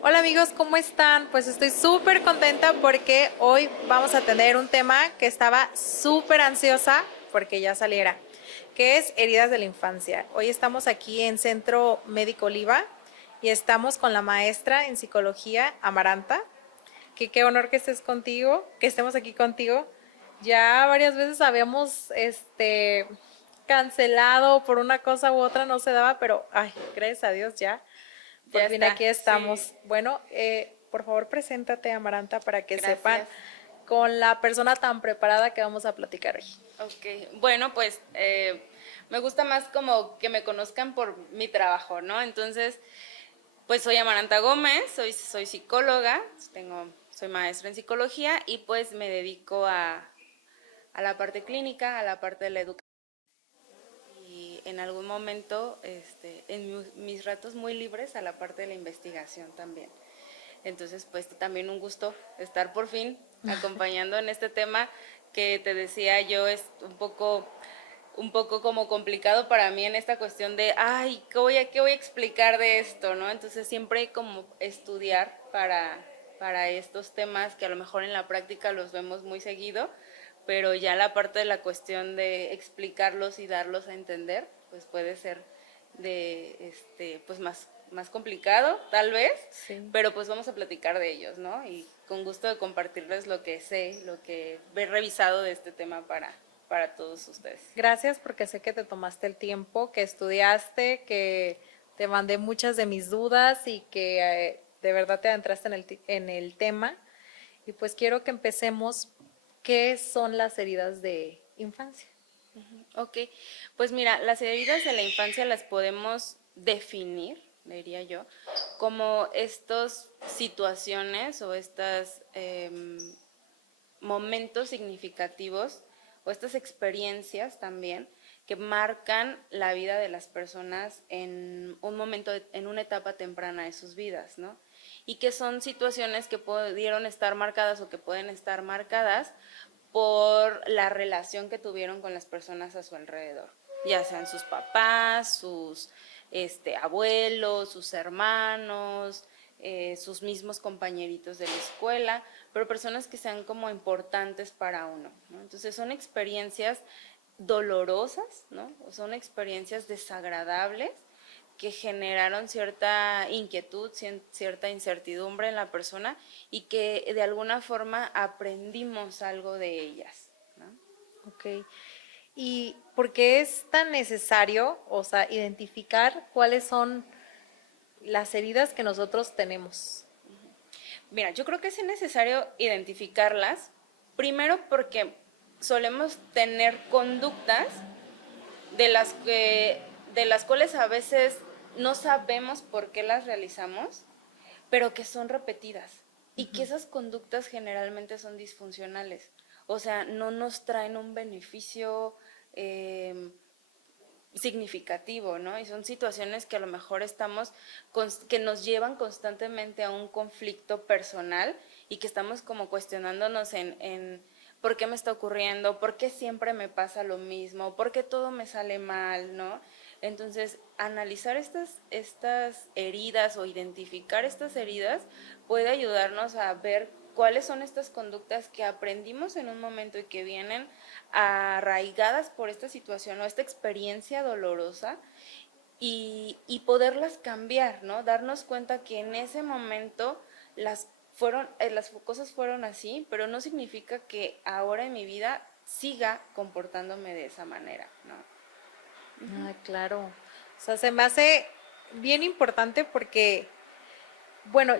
Hola amigos, ¿cómo están? Pues estoy súper contenta porque hoy vamos a tener un tema que estaba súper ansiosa porque ya saliera, que es heridas de la infancia. Hoy estamos aquí en Centro Médico Oliva y estamos con la maestra en psicología, Amaranta, que qué honor que estés contigo, que estemos aquí contigo. Ya varias veces habíamos cancelado por una cosa u otra, no se daba, pero ay, gracias a Dios ya. Por Ya fin está, aquí sí, estamos. Bueno, por favor, preséntate, Amaranta, para que sepan gracias. con la persona tan preparada que vamos a platicar hoy. Ok, bueno, pues me gusta más como que me conozcan por mi trabajo, ¿no? Entonces, pues soy Amaranta Gómez, soy psicóloga, soy maestra en psicología y pues me dedico a la parte clínica, a la parte de la educación. Y en algún momento, en mis ratos muy libres, a la parte de la investigación también. Entonces, pues también un gusto estar por fin acompañando en este tema que te decía yo es un poco como complicado para mí en esta cuestión de, ay, qué voy a explicar de esto, ¿no? Entonces siempre como estudiar para estos temas que a lo mejor en la práctica los vemos muy seguido, pero ya la parte de la cuestión de explicarlos y darlos a entender, pues puede ser pues más complicado, tal vez, Sí. pero pues vamos a platicar de ellos, ¿no? Y con gusto de compartirles lo que sé, lo que he revisado de este tema para todos ustedes. Gracias porque sé que te tomaste el tiempo, que estudiaste, que te mandé muchas de mis dudas y que de verdad te adentraste en el tema. Y pues quiero que empecemos. ¿Qué son las heridas de infancia? Ok, pues mira, las heridas de la infancia las podemos definir, diría yo, como estas situaciones o estos momentos significativos o estas experiencias también que marcan la vida de las personas en un momento, en una etapa temprana de sus vidas, ¿no? Y que son situaciones que pudieron estar marcadas o que pueden estar marcadas por la relación que tuvieron con las personas a su alrededor, ya sean sus papás, sus abuelos, sus hermanos, sus mismos compañeritos de la escuela, pero personas que sean como importantes para uno, ¿no? Entonces son experiencias dolorosas, ¿no? Son experiencias desagradables que generaron cierta inquietud, cierta incertidumbre en la persona y que de alguna forma aprendimos algo de ellas, ¿no? Ok. ¿Y por qué es tan necesario, o sea, identificar cuáles son las heridas que nosotros tenemos? Mira, yo creo que es necesario identificarlas, primero porque solemos tener conductas de las cuales a veces no sabemos por qué las realizamos, pero que son repetidas y que esas conductas generalmente son disfuncionales. O sea, no nos traen un beneficio eh, significativo, ¿no? Y son situaciones que a lo mejor que nos llevan constantemente a un conflicto personal y que estamos como cuestionándonos en por qué me está ocurriendo, por qué siempre me pasa lo mismo, por qué todo me sale mal, ¿no? Entonces, analizar estas heridas o identificar estas heridas puede ayudarnos a ver cuáles son estas conductas que aprendimos en un momento y que vienen arraigadas por esta situación o esta experiencia dolorosa y poderlas cambiar, ¿no? Darnos cuenta que en ese momento las cosas fueron así, pero no significa que ahora en mi vida siga comportándome de esa manera, ¿no? Ah, claro. O sea, se me hace bien importante porque, bueno,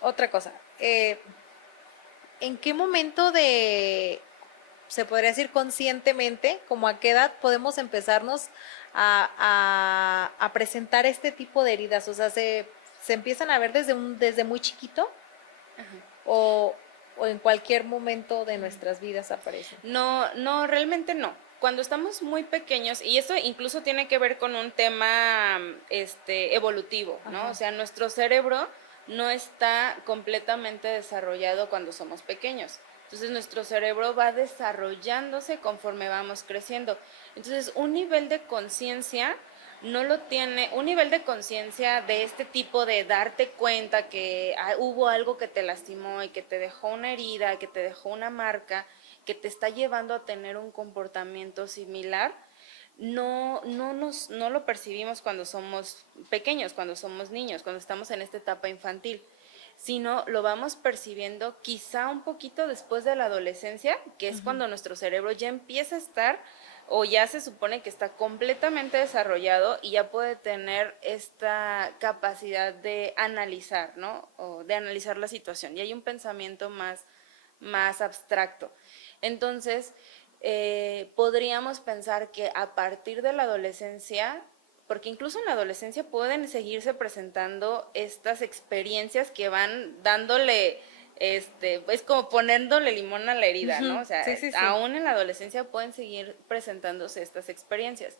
otra cosa, ¿en qué momento se podría decir conscientemente, como a qué edad podemos empezarnos a presentar este tipo de heridas? O sea, se empiezan a ver desde muy chiquito o, o en cualquier momento de nuestras vidas aparecen. No, no, realmente no. Cuando estamos muy pequeños, y eso incluso tiene que ver con un tema evolutivo, ¿no? O Ajá. sea, nuestro cerebro no está completamente desarrollado cuando somos pequeños. Entonces nuestro cerebro va desarrollándose conforme vamos creciendo. Entonces un nivel de conciencia no lo tiene, un nivel de conciencia de este tipo de darte cuenta que hubo algo que te lastimó y que te dejó una herida, que te dejó una marca, que te está llevando a tener un comportamiento similar, no lo percibimos cuando somos pequeños, cuando somos niños, cuando estamos en esta etapa infantil, sino lo vamos percibiendo quizá un poquito después de la adolescencia, que es cuando nuestro cerebro ya empieza a estar o ya se supone que está completamente desarrollado y ya puede tener esta capacidad de analizar, ¿no? O de analizar la situación. Y hay un pensamiento más abstracto. Entonces, podríamos pensar que a partir de la adolescencia, porque incluso en la adolescencia pueden seguirse presentando estas experiencias que van dándole, es como poniéndole limón a la herida, ¿no? O sea, Sí. aún en la adolescencia pueden seguir presentándose estas experiencias.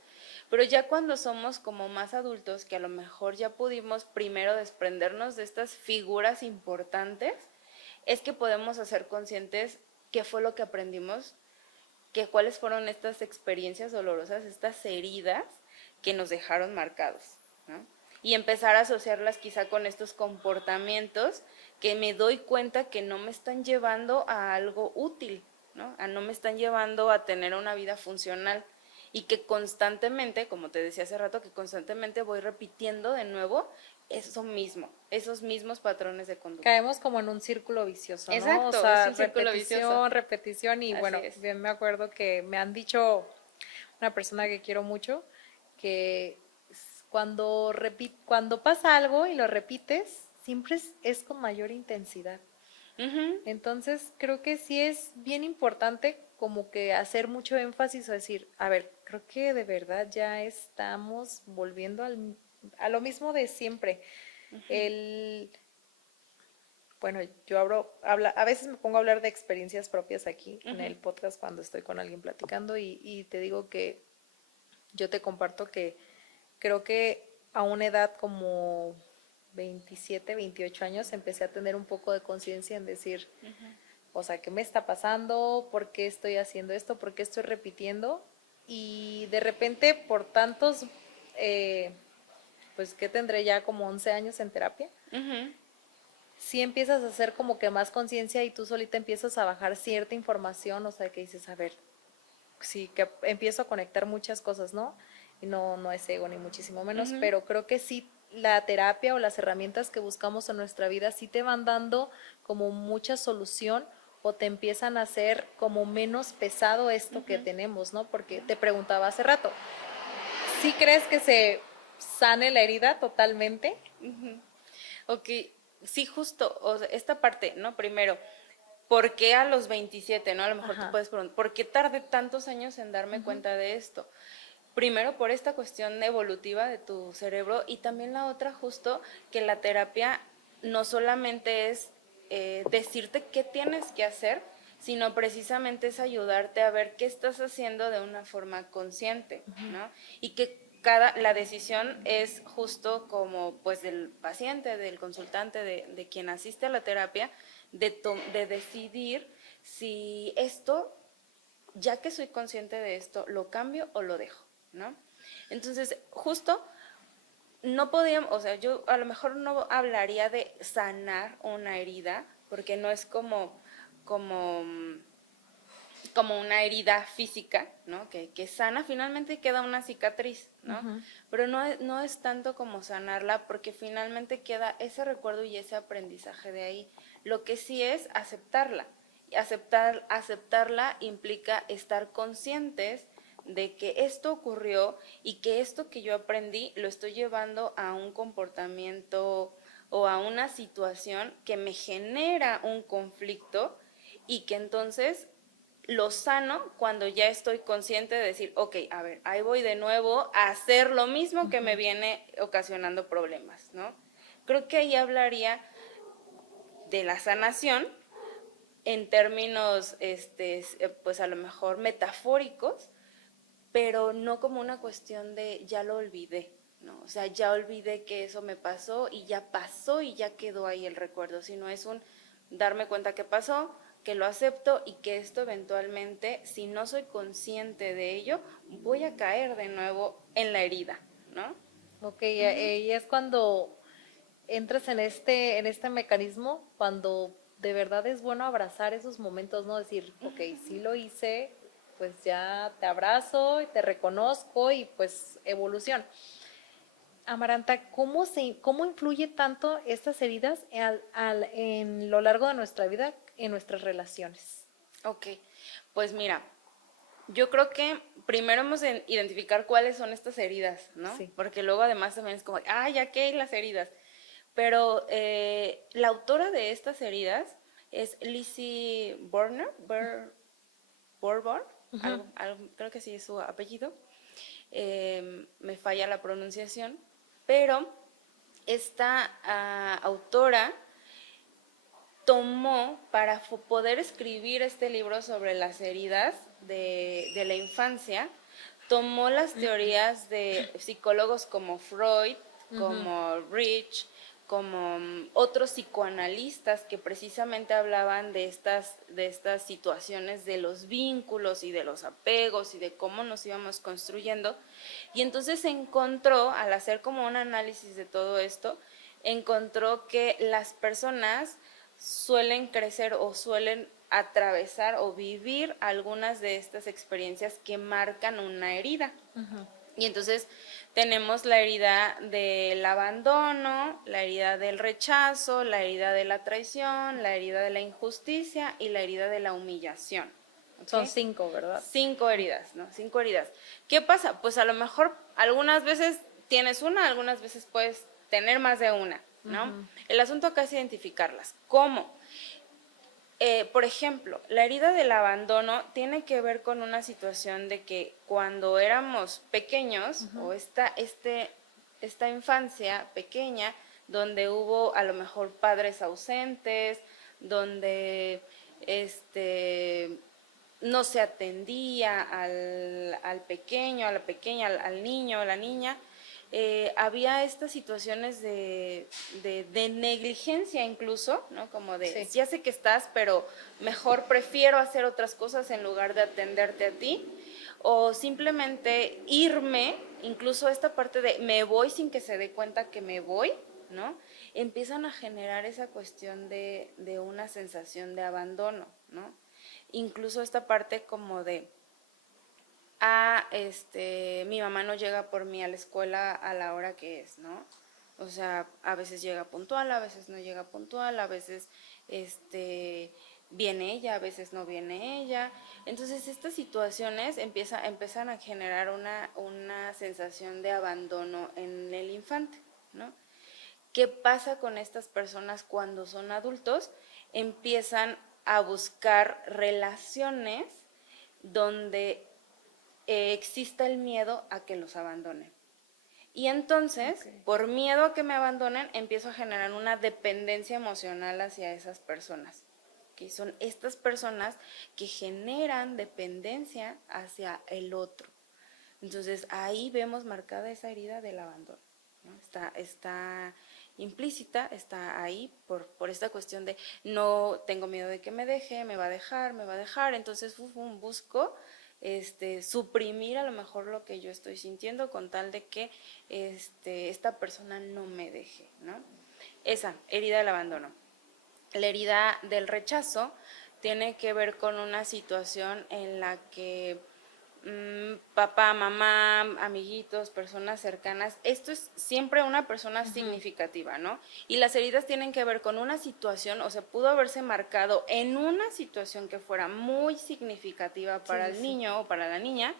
Pero ya cuando somos como más adultos, que a lo mejor ya pudimos primero desprendernos de estas figuras importantes, es que podemos hacer conscientes qué fue lo que aprendimos, que cuáles fueron estas experiencias dolorosas, estas heridas que nos dejaron marcados, ¿no? Y empezar a asociarlas quizá con estos comportamientos que me doy cuenta que no me están llevando a algo útil, ¿no? No me están llevando a tener una vida funcional y que constantemente, como te decía hace rato, que constantemente voy repitiendo de nuevo eso mismo, esos mismos patrones de conducta. Caemos como en un círculo vicioso, ¿no? Exacto, O sea, es un círculo vicioso. repetición y Así bueno, es. bien me acuerdo que me han dicho una persona que quiero mucho que cuando pasa algo y lo repites, siempre es con mayor intensidad. Entonces, creo que sí es bien importante como que hacer mucho énfasis o decir, a ver, creo que de verdad ya estamos volviendo a lo mismo de siempre. El, bueno, a veces me pongo a hablar de experiencias propias aquí en el podcast cuando estoy con alguien platicando y te digo que yo te comparto que creo que a una edad como 27, 28 años empecé a tener un poco de conciencia en decir, o sea, ¿qué me está pasando? ¿Por qué estoy haciendo esto? ¿Por qué estoy repitiendo? Y de repente, por tantos, pues que tendré ya como 11 años en terapia, sí empiezas a hacer como que más conciencia y tú solita empiezas a bajar cierta información, o sea, que dices, a ver, sí, que empiezo a conectar muchas cosas, ¿no? Y no es ego ni muchísimo menos, pero creo que sí la terapia o las herramientas que buscamos en nuestra vida sí te van dando como mucha solución o te empiezan a hacer como menos pesado esto que tenemos, ¿no? Porque te preguntaba hace rato, ¿sí crees que se sane la herida totalmente? Ok, sí, justo, o sea, esta parte, ¿no? Primero, ¿por qué a los 27, no? A lo mejor tú puedes preguntar, ¿por qué tardé tantos años en darme cuenta de esto? Primero, por esta cuestión evolutiva de tu cerebro y también la otra, justo, que la terapia no solamente es decirte qué tienes que hacer, sino precisamente es ayudarte a ver qué estás haciendo de una forma consciente, ¿no? Y que la decisión es justo como pues del paciente, del consultante, de quien asiste a la terapia, de decidir si esto, ya que soy consciente de esto, lo cambio o lo dejo, ¿no? Entonces, justo no podíamos, o sea, yo a lo mejor no hablaría de sanar una herida, porque no es como, como una herida física, ¿no? Que sana, finalmente queda una cicatriz, ¿no? Pero no es tanto como sanarla, porque finalmente queda ese recuerdo y ese aprendizaje de ahí. Lo que sí es aceptarla. Y aceptarla implica estar conscientes de que esto ocurrió y que esto que yo aprendí lo estoy llevando a un comportamiento o a una situación que me genera un conflicto y que entonces lo sano cuando ya estoy consciente de decir, ok, a ver, ahí voy de nuevo a hacer lo mismo que me viene ocasionando problemas, ¿no? Creo que ahí hablaría de la sanación en términos, pues a lo mejor metafóricos, pero no como una cuestión de ya lo olvidé, ¿no? O sea, ya olvidé que eso me pasó y ya quedó ahí el recuerdo, sino es un darme cuenta que pasó, que lo acepto y que esto eventualmente, si no soy consciente de ello, voy a caer de nuevo en la herida, ¿no? Ok, y es cuando entras en este mecanismo, cuando de verdad es bueno abrazar esos momentos, ¿no? Decir, ok, sí lo hice, pues ya te abrazo y te reconozco y pues evolución. Amaranta, ¿cómo influye tanto estas heridas en lo largo de nuestra vida, en nuestras relaciones? Ok, pues mira, yo creo que primero hemos de identificar cuáles son estas heridas, ¿no? Sí. Porque luego además también es como, ya que las heridas. Pero la autora de estas heridas es Lizzie Borbor, creo que sí es su apellido. Me falla la pronunciación, pero esta autora tomó para poder escribir este libro sobre las heridas de la infancia, tomó las teorías de psicólogos como Freud, como Rich, como otros psicoanalistas que precisamente hablaban de estas situaciones de los vínculos y de los apegos y de cómo nos íbamos construyendo. Y entonces encontró, al hacer como un análisis de todo esto, encontró que las personas suelen crecer o suelen atravesar o vivir algunas de estas experiencias que marcan una herida. Y entonces tenemos la herida del abandono, la herida del rechazo, la herida de la traición, la herida de la injusticia y la herida de la humillación. ¿Okay? Son 5, ¿verdad? 5 heridas, ¿no? 5 heridas. ¿Qué pasa? Pues a lo mejor algunas veces tienes una, algunas veces puedes tener más de una, ¿no? El asunto acá es identificarlas. ¿Cómo? Por ejemplo, la herida del abandono tiene que ver con una situación de que cuando éramos pequeños o esta infancia pequeña donde hubo a lo mejor padres ausentes, donde no se atendía al pequeño, a la pequeña, al niño, a la niña, había estas situaciones de negligencia incluso, ¿no? Como de, sí. Ya sé que estás, pero mejor prefiero hacer otras cosas en lugar de atenderte a ti, o simplemente irme, incluso esta parte de me voy sin que se dé cuenta que me voy, ¿no? Empiezan a generar esa cuestión de una sensación de abandono, ¿no? Incluso esta parte como de mi mamá no llega por mí a la escuela a la hora que es, ¿no? O sea, a veces llega puntual, a veces no llega puntual, a veces viene ella, a veces no viene ella. Entonces estas situaciones empiezan a generar una sensación de abandono en el infante, ¿no? ¿Qué pasa con estas personas cuando son adultos? Empiezan a buscar relaciones donde exista el miedo a que los abandonen. Y entonces, por miedo a que me abandonen, empiezo a generar una dependencia emocional hacia esas personas. Que son estas personas que generan dependencia hacia el otro. Entonces, ahí vemos marcada esa herida del abandono, ¿no? Está implícita, está ahí por esta cuestión de no tengo miedo de que me deje, me va a dejar, entonces busco suprimir a lo mejor lo que yo estoy sintiendo con tal de que esta persona no me deje, ¿no? Esa herida del abandono. La herida del rechazo tiene que ver con una situación en la que papá, mamá, amiguitos, personas cercanas, esto es siempre una persona significativa, ¿no? Y las heridas tienen que ver con una situación, o sea, pudo haberse marcado en una situación que fuera muy significativa para el niño o para la niña,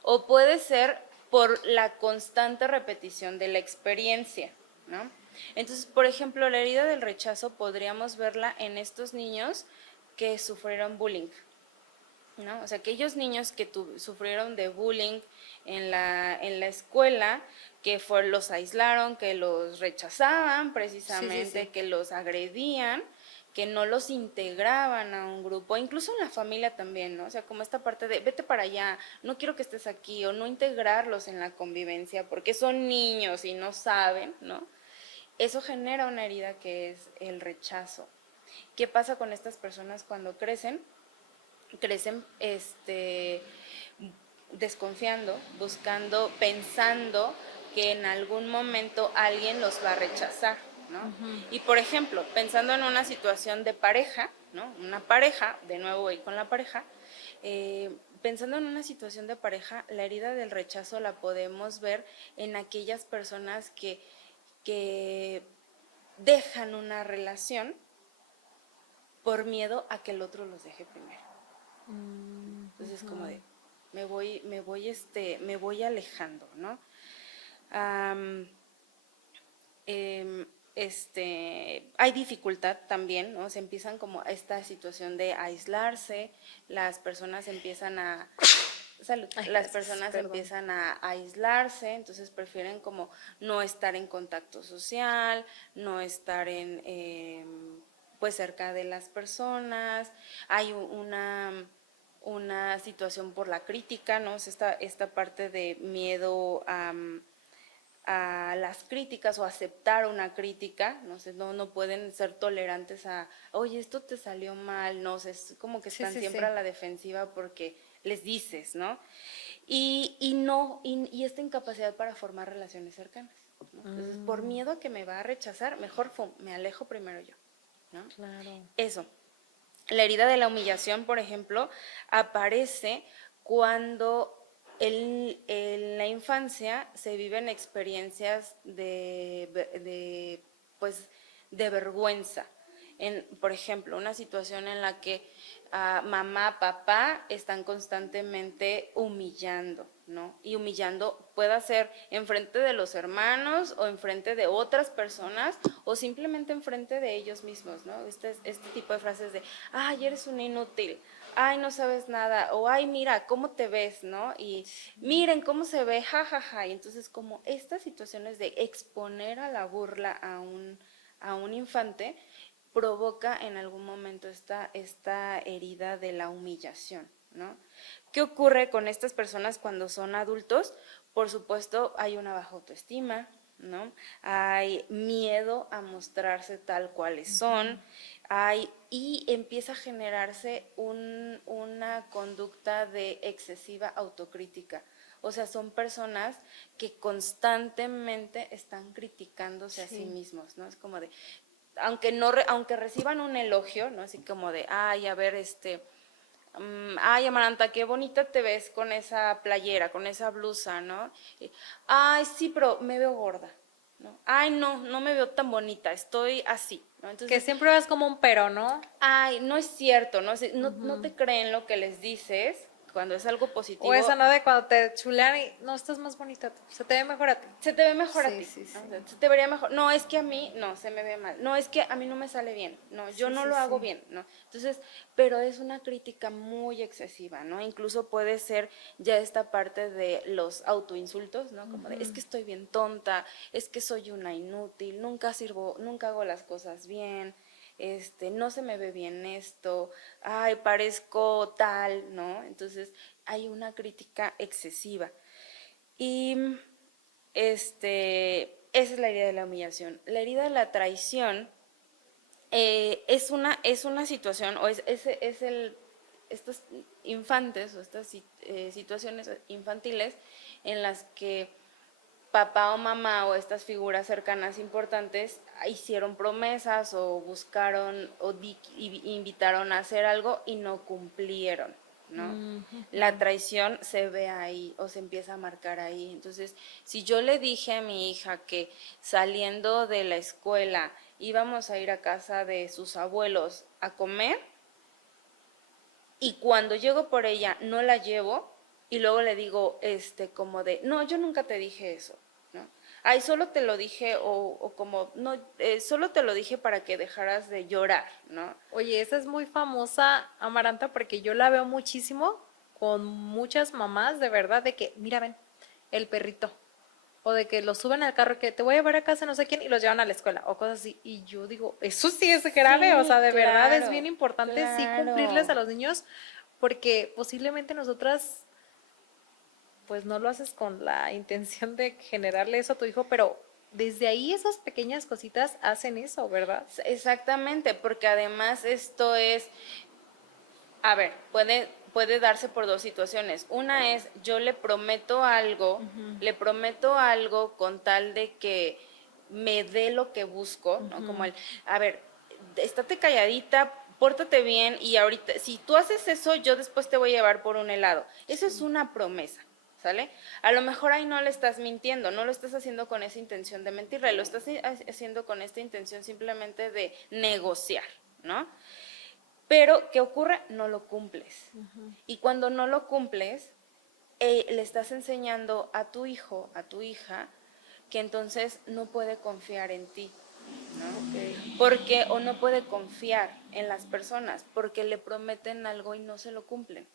o puede ser por la constante repetición de la experiencia, ¿no? Entonces, por ejemplo, la herida del rechazo podríamos verla en estos niños que sufrieron bullying, ¿no? O sea, aquellos niños que sufrieron de bullying en la escuela, que los aislaron, que los rechazaban precisamente, que los agredían, que no los integraban a un grupo, incluso en la familia también, ¿no? O sea, como esta parte de vete para allá, no quiero que estés aquí, o no integrarlos en la convivencia porque son niños y no saben, ¿no? Eso genera una herida que es el rechazo. ¿Qué pasa con estas personas cuando crecen? Crecen desconfiando, buscando, pensando que en algún momento alguien los va a rechazar, ¿no? Y por ejemplo, pensando en una situación de pareja, ¿no? Una pareja, de nuevo voy con la pareja, pensando en una situación de pareja, la herida del rechazo la podemos ver en aquellas personas que dejan una relación por miedo a que el otro los deje primero. Entonces como de me voy alejando, ¿no? Hay dificultad también, ¿no? Se empiezan como esta situación de aislarse, las personas empiezan a empiezan a aislarse, entonces prefieren como no estar en contacto social, no estar pues cerca de las personas. Hay una situación por la crítica, ¿no? Es esta parte de miedo a las críticas o aceptar una crítica, no pueden ser tolerantes a, oye, esto te salió mal, no sé, es como que están siempre a la defensiva porque les dices, ¿no? Y esta incapacidad para formar relaciones cercanas, ¿no? Entonces, por miedo a que me va a rechazar, mejor me alejo primero yo, ¿no? Claro. Eso. La herida de la humillación, por ejemplo, aparece cuando en la infancia se viven experiencias pues, de vergüenza. Por ejemplo, una situación en la que mamá, papá están constantemente humillando, ¿no? Y humillando puede ser enfrente de los hermanos o enfrente de otras personas o simplemente enfrente de ellos mismos, ¿no? Este tipo de frases de, ay, eres un inútil, ay, no sabes nada, o ay, mira, ¿cómo te ves?, ¿no? Y miren cómo se ve, jajaja. Ja, ja. Y entonces como estas situaciones de exponer a la burla a un infante provoca en algún momento esta herida de la humillación, ¿no? ¿Qué ocurre con estas personas cuando son adultos? Por supuesto, hay una baja autoestima, ¿no? Hay miedo a mostrarse tal cuales son, y empieza a generarse una conducta de excesiva autocrítica. O sea, son personas que constantemente están criticándose a sí mismos, ¿no? Es como de, aunque reciban un elogio, ¿no? Así como de, ay, a ver, ay, Amaranta, qué bonita te ves con esa playera, con esa blusa, ¿no? Ay, sí, pero me veo gorda, ¿no? Ay, no me veo tan bonita, estoy así, ¿no? Entonces, que siempre ves como un pero, ¿no? ay, no es cierto, no te creen lo que les dices cuando es algo positivo. O esa, ¿no? De cuando te chulean y no, estás más bonita, se te ve mejor a ti. Se te ve mejor a ti. Sí. O sea, se te vería mejor. No, es que a mí, no, se me ve mal. No, es que a mí no me sale bien. No, yo no lo hago bien, ¿no? Entonces, pero es una crítica muy excesiva, ¿no? Incluso puede ser ya esta parte de los autoinsultos, ¿no? Como de, es que estoy bien tonta, es que soy una inútil, nunca hago las cosas bien, no se me ve bien esto, ay, parezco tal, ¿no? Entonces, hay una crítica excesiva. Y esa es la herida de la humillación. La herida de la traición es una situación, o estos infantes o estas situaciones infantiles en las que papá o mamá o estas figuras cercanas importantes hicieron promesas o buscaron o invitaron a hacer algo y no cumplieron, ¿no? La traición se ve ahí o se empieza a marcar ahí. Entonces, si yo le dije a mi hija que saliendo de la escuela íbamos a ir a casa de sus abuelos a comer y cuando llego por ella no la llevo y luego le digo como de, no, yo nunca te dije eso, ¿no? Ay, solo te lo dije o como, no, solo te lo dije para que dejaras de llorar, ¿no? Oye, esa es muy famosa, Amaranta, porque yo la veo muchísimo con muchas mamás, de verdad, de que, mira, ven, el perrito. O de que los suben al carro, que te voy a llevar a casa no sé quién, y los llevan a la escuela, o cosas así. Y yo digo, eso sí es grave, Sí, o sea, de verdad es claro, bien importante sí cumplirles a los niños, porque posiblemente nosotras, pues no lo haces con la intención de generarle eso a tu hijo, pero desde ahí esas pequeñas cositas hacen eso, ¿verdad? Exactamente, porque además esto es, a ver, puede darse por dos situaciones. Una es, yo le prometo algo con tal de que me dé lo que busco, ¿no? Como a ver, estate calladita, pórtate bien y ahorita, si tú haces eso, yo después te voy a llevar por un helado. Eso es una promesa, ¿sale? A lo mejor ahí no le estás mintiendo, no lo estás haciendo con esa intención de mentirle, lo estás haciendo con esta intención simplemente de negociar, ¿no? Pero, ¿qué ocurre? No lo cumples. Y cuando no lo cumples, le estás enseñando a tu hijo, a tu hija, que entonces no puede confiar en ti, ¿no? Okay. Porque, o no puede confiar en las personas, porque le prometen algo y no se lo cumplen.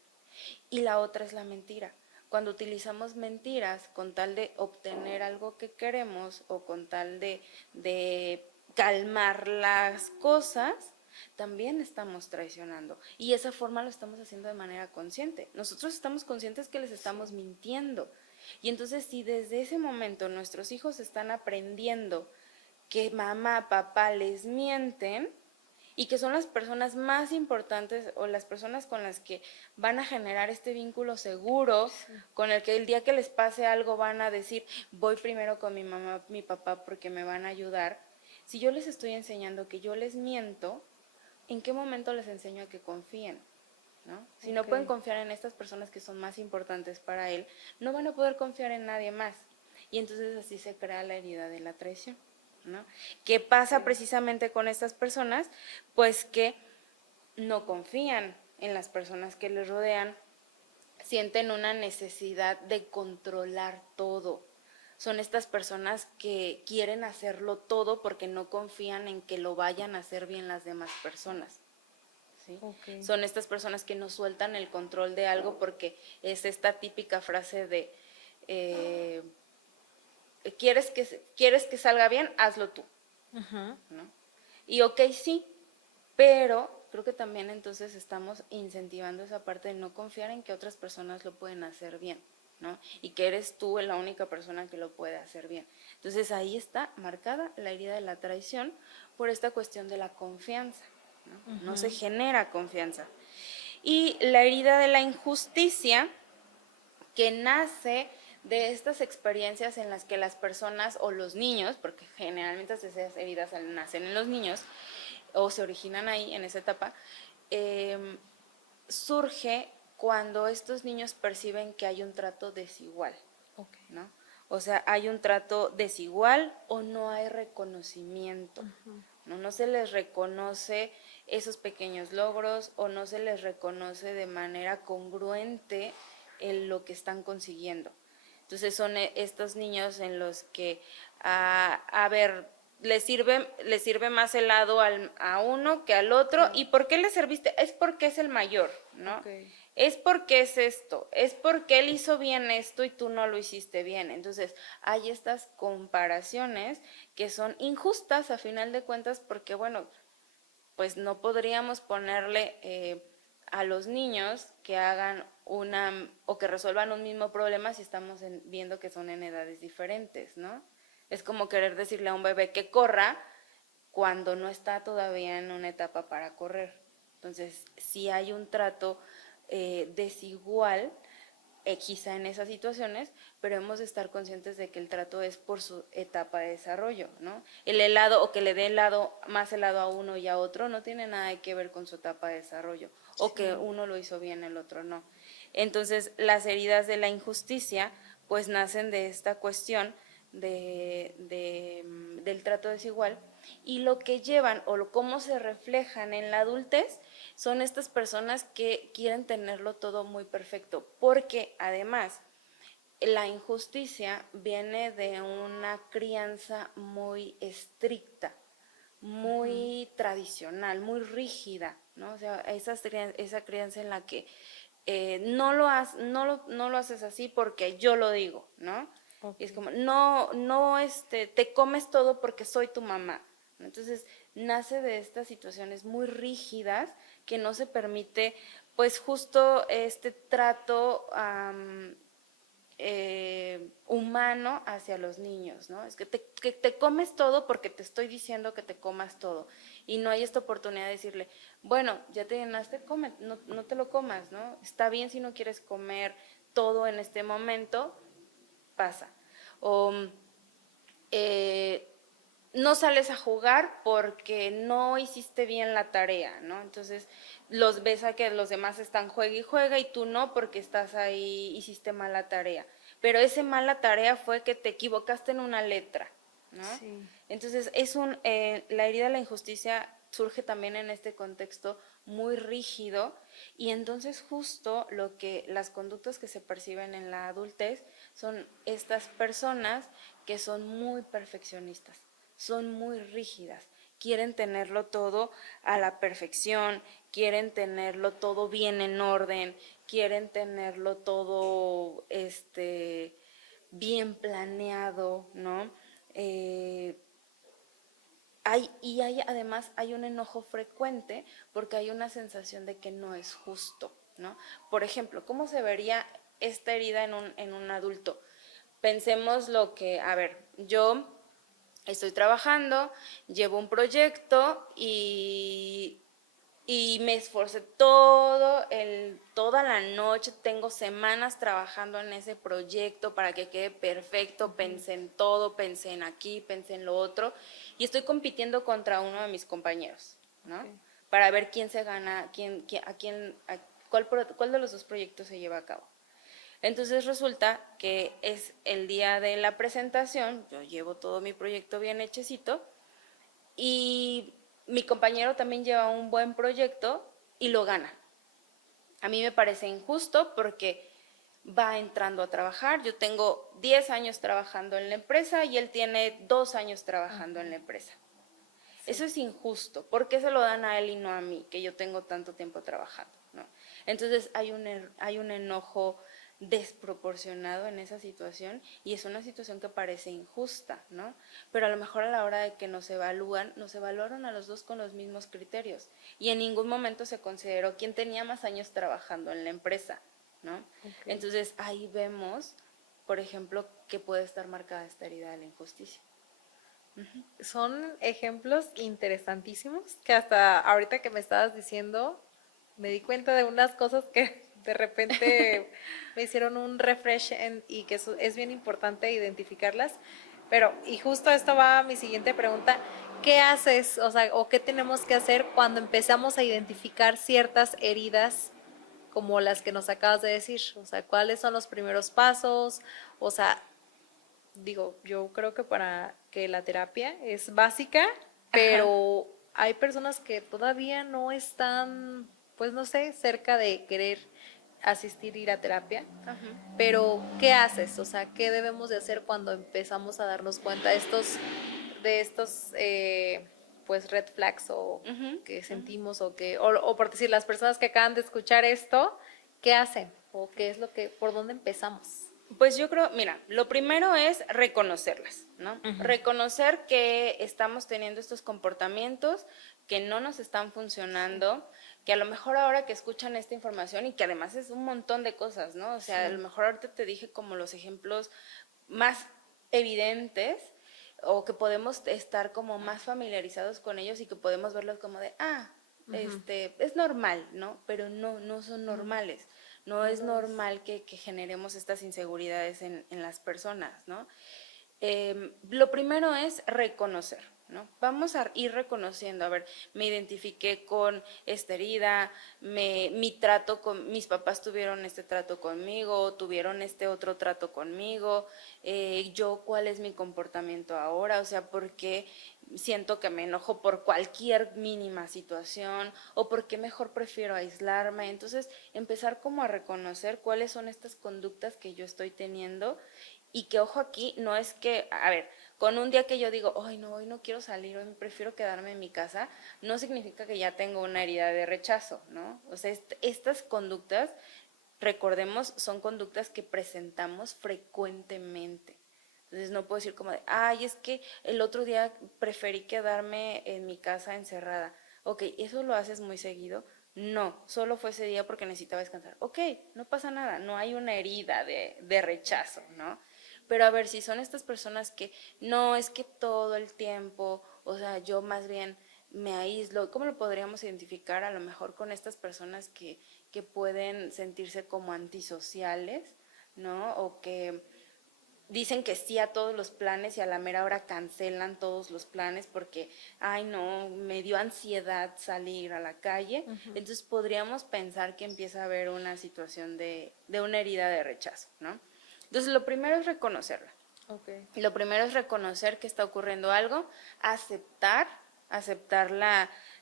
Y la otra es la mentira. Cuando utilizamos mentiras con tal de obtener algo que queremos o con tal de calmar las cosas, también estamos traicionando. Y esa forma lo estamos haciendo de manera consciente. Nosotros estamos conscientes que les estamos mintiendo. Y entonces, si desde ese momento nuestros hijos están aprendiendo que mamá, papá les mienten y que son las personas más importantes o las personas con las que van a generar este vínculo seguro, con el que el día que les pase algo van a decir, voy primero con mi mamá, mi papá porque me van a ayudar. Si yo les estoy enseñando que yo les miento, ¿en qué momento les enseño a que confíen? ¿No? Si no pueden confiar en estas personas que son más importantes para él, no van a poder confiar en nadie más. Y entonces así se crea la herida de la traición, ¿no? ¿Qué pasa precisamente con estas personas? Pues que no confían en las personas que les rodean, sienten una necesidad de controlar todo. Son estas personas que quieren hacerlo todo porque no confían en que lo vayan a hacer bien las demás personas. ¿Sí? Okay. Son estas personas que no sueltan el control de algo porque es esta típica frase de ¿quieres que salga bien? Hazlo tú. ¿No? Y ok, sí, pero creo que también entonces estamos incentivando esa parte de no confiar en que otras personas lo pueden hacer bien, ¿no? Y que eres tú la única persona que lo puede hacer bien. Entonces ahí está marcada la herida de la traición por esta cuestión de la confianza. No se genera confianza. Y la herida de la injusticia, que nace de estas experiencias en las que las personas o los niños, porque generalmente esas heridas nacen en los niños o se originan ahí en esa etapa, surge cuando estos niños perciben que hay un trato desigual, ¿no? O sea, hay un trato desigual o no hay reconocimiento, ¿no? No se les reconoce esos pequeños logros o no se les reconoce de manera congruente lo que están consiguiendo. Entonces son estos niños en los que, a ver, le sirve más helado a uno que al otro. ¿Y por qué le serviste? Es porque es el mayor, ¿no? Es porque es esto, es porque él hizo bien esto y tú no lo hiciste bien. Entonces hay estas comparaciones que son injustas a final de cuentas porque, bueno, pues no podríamos ponerle a los niños que hagan o que resuelvan un mismo problema si estamos viendo que son en edades diferentes, ¿no? Es como querer decirle a un bebé que corra cuando no está todavía en una etapa para correr. Entonces, si hay un trato desigual, quizá en esas situaciones, pero hemos de estar conscientes de que el trato es por su etapa de desarrollo, ¿no? El helado, o que le dé más helado a uno y a otro, no tiene nada que ver con su etapa de desarrollo, o que uno lo hizo bien, el otro no. Entonces, las heridas de la injusticia, pues nacen de esta cuestión del trato desigual, y lo que llevan o cómo se reflejan en la adultez son estas personas que quieren tenerlo todo muy perfecto, porque además la injusticia viene de una crianza muy estricta, muy tradicional, muy rígida, ¿no? O sea, esa crianza en la que no lo haces así porque yo lo digo, ¿no? Y es como, te comes todo porque soy tu mamá. Entonces, nace de estas situaciones muy rígidas que no se permite, pues justo este trato humano hacia los niños, ¿no? Es que te comes todo porque te estoy diciendo que te comas todo. Y no hay esta oportunidad de decirle, bueno, ya te llenaste, come, no te lo comas, ¿no? Está bien si no quieres comer todo en este momento, pasa. O no sales a jugar porque no hiciste bien la tarea, ¿no? Entonces los ves a que los demás están juega y juega y tú no porque estás ahí, hiciste mala tarea. Pero esa mala tarea fue que te equivocaste en una letra, ¿no? Sí. Entonces la herida de la injusticia surge también en este contexto muy rígido y entonces justo las conductas que se perciben en la adultez son estas personas que son muy perfeccionistas, son muy rígidas, quieren tenerlo todo a la perfección, quieren tenerlo todo bien en orden, quieren tenerlo todo bien planeado, ¿no? Además hay un enojo frecuente porque hay una sensación de que no es justo, ¿no? Por ejemplo, ¿cómo se vería esta herida en un adulto? Pensemos a ver, yo estoy trabajando, llevo un proyecto y me esforcé toda la noche, tengo semanas trabajando en ese proyecto para que quede perfecto, pensé en todo, pensé en aquí, pensé en lo otro, y estoy compitiendo contra uno de mis compañeros, ¿no? Okay. Para ver quién se gana, cuál de los dos proyectos se lleva a cabo. Entonces resulta que es el día de la presentación, yo llevo todo mi proyecto bien hechecito, y mi compañero también lleva un buen proyecto y lo gana. A mí me parece injusto porque va entrando a trabajar. Yo tengo 10 años trabajando en la empresa y él tiene 2 años trabajando en la empresa. Sí. Eso es injusto. ¿Por qué se lo dan a él y no a mí, que yo tengo tanto tiempo trabajando? ¿No? Entonces hay un enojo desproporcionado en esa situación y es una situación que parece injusta, ¿no? Pero a lo mejor a la hora de que nos evaluaron a los dos con los mismos criterios y en ningún momento se consideró quién tenía más años trabajando en la empresa, ¿no? Okay. Entonces ahí vemos, por ejemplo, que puede estar marcada esta herida de la injusticia. Son ejemplos interesantísimos que hasta ahorita que me estabas diciendo me di cuenta de unas cosas que de repente me hicieron un refresh y que es bien importante identificarlas. Pero, y justo esto va a mi siguiente pregunta, ¿qué haces? O sea, o qué tenemos que hacer cuando empezamos a identificar ciertas heridas como las que nos acabas de decir? O sea, ¿cuáles son los primeros pasos? O sea, digo, yo creo que para que la terapia es básica, pero ajá, hay personas que todavía no están, pues no sé, cerca de querer ir a terapia. Ajá. Pero, ¿qué haces? O sea, ¿qué debemos de hacer cuando empezamos a darnos cuenta de estos pues red flags o que sentimos o por decir, las personas que acaban de escuchar esto, ¿qué hacen? ¿O qué es por dónde empezamos? Pues yo creo, mira, lo primero es reconocerlas, ¿no? Uh-huh. Reconocer que estamos teniendo estos comportamientos que no nos están funcionando, que a lo mejor ahora que escuchan esta información y que además es un montón de cosas, ¿no? O sea, a lo mejor ahorita te dije como los ejemplos más evidentes o que podemos estar como más familiarizados con ellos y que podemos verlos como de, uh-huh, es normal, ¿no? Pero no son normales. No es normal que generemos estas inseguridades en las personas, ¿no? Lo primero es reconocer, ¿no? Vamos a ir reconociendo, a ver, me identifiqué con esta herida, mis papás tuvieron este trato conmigo, tuvieron este otro trato conmigo, yo cuál es mi comportamiento ahora, o sea, ¿por qué siento que me enojo por cualquier mínima situación o por qué mejor prefiero aislarme? Entonces, empezar como a reconocer cuáles son estas conductas que yo estoy teniendo. Y que, ojo, aquí no es que, a ver, con un día que yo digo, hoy no quiero salir, hoy prefiero quedarme en mi casa, no significa que ya tengo una herida de rechazo, ¿no? O sea, estas conductas, recordemos, son conductas que presentamos frecuentemente. Entonces no puedo decir como de, es que el otro día preferí quedarme en mi casa encerrada. Ok, ¿eso lo haces muy seguido? No, solo fue ese día porque necesitaba descansar. Ok, no pasa nada, no hay una herida de rechazo, ¿no? Pero a ver, si son estas personas que no, es que todo el tiempo, o sea, yo más bien me aíslo, ¿cómo lo podríamos identificar? A lo mejor con estas personas que pueden sentirse como antisociales, ¿no? O que dicen que sí a todos los planes y a la mera hora cancelan todos los planes porque, ay no, me dio ansiedad salir a la calle. Entonces podríamos pensar que empieza a haber una situación de una herida de rechazo, ¿no? Entonces lo primero es reconocerla. Okay. Lo primero es reconocer que está ocurriendo algo, aceptar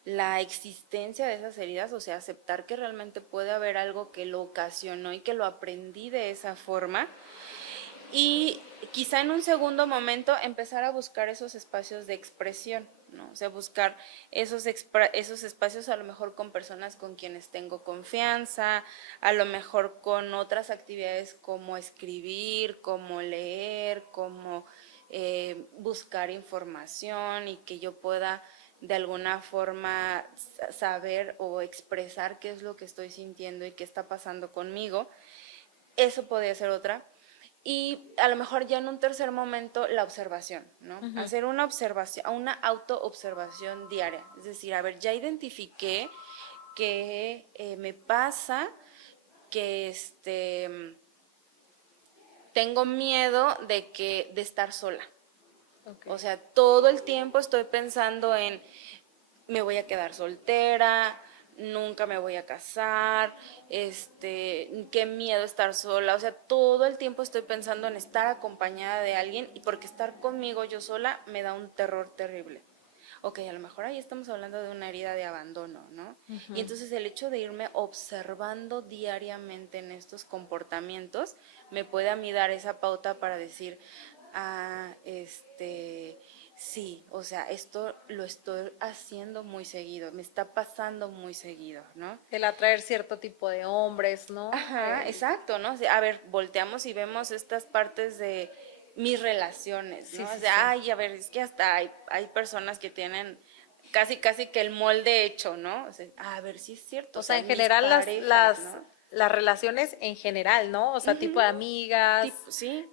la existencia de esas heridas, o sea, aceptar que realmente puede haber algo que lo ocasionó y que lo aprendí de esa forma. Y quizá en un segundo momento empezar a buscar esos espacios de expresión, ¿no? O sea, buscar esos espacios a lo mejor con personas con quienes tengo confianza, a lo mejor con otras actividades como escribir, como leer, como buscar información y que yo pueda de alguna forma saber o expresar qué es lo que estoy sintiendo y qué está pasando conmigo. Eso podría ser otra. Y a lo mejor ya en un tercer momento la observación, ¿no? Hacer una observación, una autoobservación diaria. Es decir, a ver, ya identifiqué que me pasa que tengo miedo de estar sola. Okay. O sea, todo el tiempo estoy pensando en me voy a quedar soltera, nunca me voy a casar, qué miedo estar sola, o sea, todo el tiempo estoy pensando en estar acompañada de alguien y porque estar conmigo yo sola me da un terror terrible. Ok, a lo mejor ahí estamos hablando de una herida de abandono, ¿no? Y entonces el hecho de irme observando diariamente en estos comportamientos me puede a mí dar esa pauta para decir, sí, o sea, esto lo estoy haciendo muy seguido, me está pasando muy seguido, ¿no? El atraer cierto tipo de hombres, ¿no? Ajá, exacto, ¿no? O sea, a ver, volteamos y vemos estas partes de mis relaciones, ¿no? Sí, o sea, ay, a ver, es que hasta hay personas que tienen casi que el molde hecho, ¿no? O sea, a ver, sí es cierto. O sea, en mis general parejas, ¿no? las relaciones en general, ¿no? O sea, tipo de amigas, sí.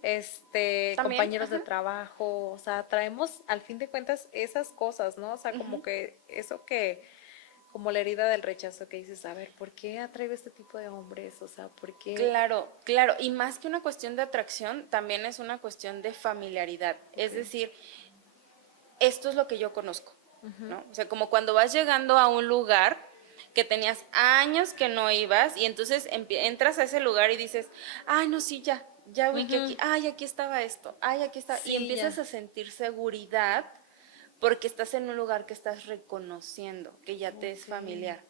También, compañeros de trabajo, o sea, traemos al fin de cuentas esas cosas, ¿no? O sea, como que eso que, como la herida del rechazo que dices, a ver, ¿por qué atraigo este tipo de hombres? O sea, ¿por qué? Claro, y más que una cuestión de atracción, también es una cuestión de familiaridad, es decir, esto es lo que yo conozco, ¿no? O sea, como cuando vas llegando a un lugar que tenías años que no ibas y entonces entras a ese lugar y dices, ay, no, sí, ya ubiqué aquí, ay, aquí estaba esto, ay, aquí está, y empiezas a sentir seguridad porque estás en un lugar que estás reconociendo, que ya te es familiar.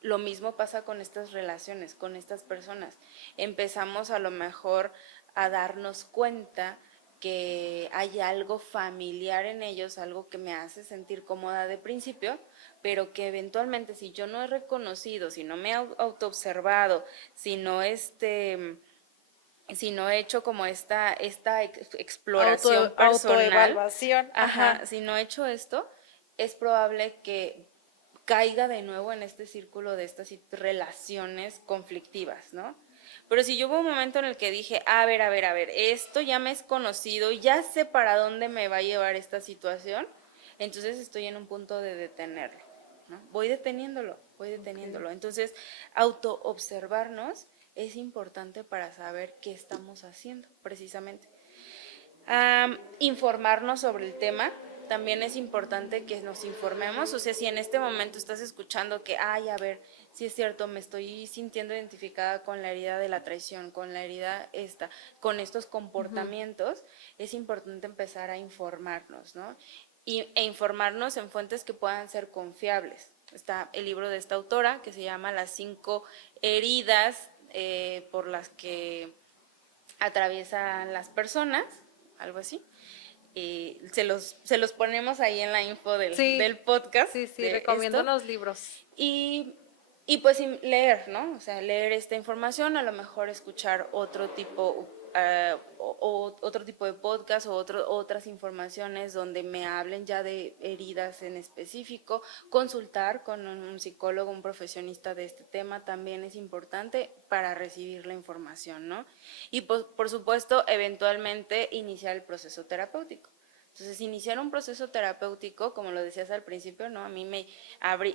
Lo mismo pasa con estas relaciones, con estas personas. Empezamos a lo mejor a darnos cuenta que hay algo familiar en ellos, algo que me hace sentir cómoda de principio, pero que eventualmente si yo no he reconocido, si no me he autoobservado, si no si no he hecho como esta exploración personal, autoevaluación, si no he hecho esto, es probable que caiga de nuevo en este círculo de estas relaciones conflictivas, ¿no? Pero si yo hubo un momento en el que dije, a ver, esto ya me es conocido, ya sé para dónde me va a llevar esta situación, entonces estoy en un punto de detenerlo, ¿no? Voy deteniéndolo. Entonces, autoobservarnos es importante para saber qué estamos haciendo, precisamente. Informarnos sobre el tema. También es importante que nos informemos, o sea, si en este momento estás escuchando que, ay, a ver, sí es cierto, me estoy sintiendo identificada con la herida de la traición, con la herida con estos comportamientos, es importante empezar a informarnos, ¿no? E informarnos en fuentes que puedan ser confiables. Está el libro de esta autora que se llama Las 5 heridas por las que atraviesan las personas, algo así. Se los ponemos ahí en la info del podcast. Sí, recomiendo los libros. Y pues leer, ¿no? O sea, leer esta información, a lo mejor escuchar otro tipo, otro tipo de podcast o otras informaciones donde me hablen ya de heridas en específico. Consultar con un psicólogo, un profesionista de este tema también es importante para recibir la información, ¿no? Y por supuesto, eventualmente iniciar el proceso terapéutico. Entonces, iniciar un proceso terapéutico, como lo decías al principio, ¿no? A mí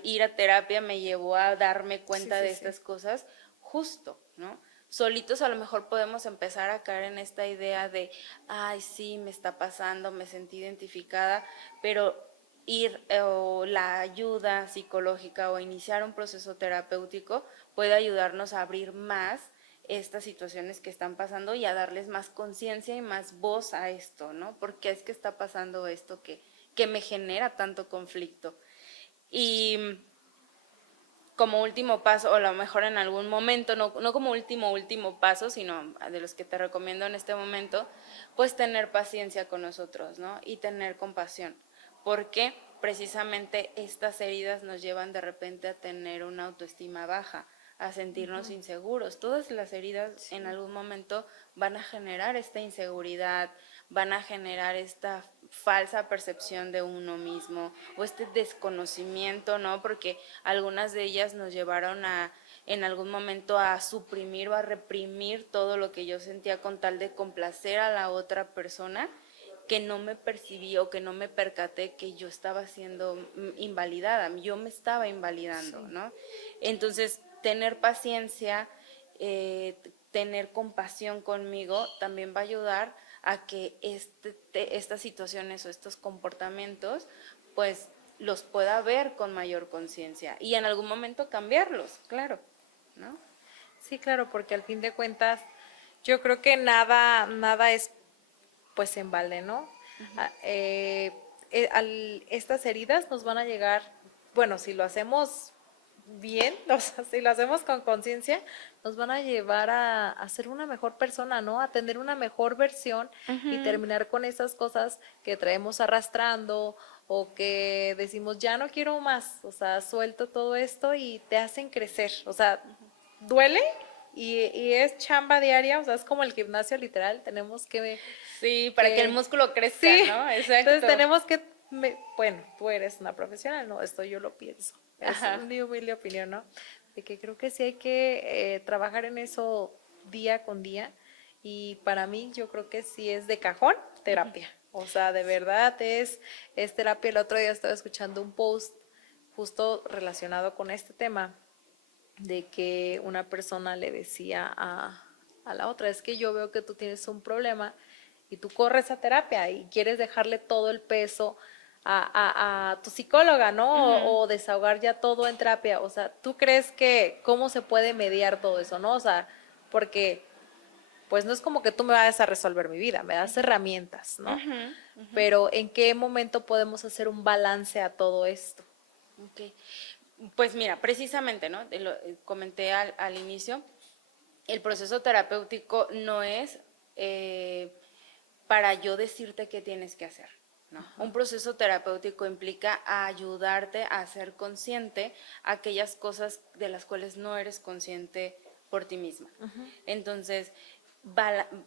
ir a terapia me llevó a darme cuenta de estas cosas justo, ¿no? Solitos a lo mejor podemos empezar a caer en esta idea de, ay, sí, me está pasando, me sentí identificada, pero o la ayuda psicológica o iniciar un proceso terapéutico puede ayudarnos a abrir más estas situaciones que están pasando y a darles más conciencia y más voz a esto, ¿no? Porque es que está pasando esto que me genera tanto conflicto. Y como último paso, o a lo mejor en algún momento, no como último paso, sino de los que te recomiendo en este momento, pues tener paciencia con nosotros, ¿no? Y tener compasión. Porque precisamente estas heridas nos llevan de repente a tener una autoestima baja, a sentirnos inseguros. Todas las heridas en algún momento van a generar esta inseguridad, van a generar esta falsa percepción de uno mismo o este desconocimiento, ¿no? Porque algunas de ellas nos llevaron en algún momento a suprimir o a reprimir todo lo que yo sentía con tal de complacer a la otra persona, que no me percibí o que no me percaté que yo estaba siendo invalidada, yo me estaba invalidando, ¿no? Entonces, tener paciencia, tener compasión conmigo también va a ayudar a que estas situaciones o estos comportamientos pues los pueda ver con mayor conciencia y en algún momento cambiarlos, claro, ¿no? Sí, claro, porque al fin de cuentas yo creo que nada es pues en balde, ¿no? Estas heridas nos van a llegar, bueno, si lo hacemos bien, o sea, si lo hacemos con conciencia, nos van a llevar a ser una mejor persona, ¿no? A tener una mejor versión y terminar con esas cosas que traemos arrastrando o que decimos, ya no quiero más, o sea, suelto todo esto y te hacen crecer, o sea, duele y es chamba diaria, o sea, es como el gimnasio literal, tenemos que... Sí, para que el músculo crezca, sí, ¿no? Exacto. Entonces tenemos que, bueno, tú eres una profesional, ¿no? Esto yo lo pienso, es mi humilde opinión, ¿no? De que creo que sí hay que trabajar en eso día con día y para mí yo creo que sí es de cajón terapia, o sea, de verdad es terapia. El otro día estaba escuchando un post justo relacionado con este tema de que una persona le decía a la otra, es que yo veo que tú tienes un problema y tú corres a terapia y quieres dejarle todo el peso a tu psicóloga, ¿no? O desahogar ya todo en terapia. O sea, ¿tú crees que cómo se puede mediar todo eso, no? O sea, porque pues no es como que tú me vayas a resolver mi vida, me das herramientas, ¿no? Pero ¿en qué momento podemos hacer un balance a todo esto? Okay. Pues mira, precisamente, ¿no? Lo comenté al inicio, el proceso terapéutico no es para yo decirte qué tienes que hacer, ¿no? Un proceso terapéutico implica ayudarte a ser consciente aquellas cosas de las cuales no eres consciente por ti misma. Entonces,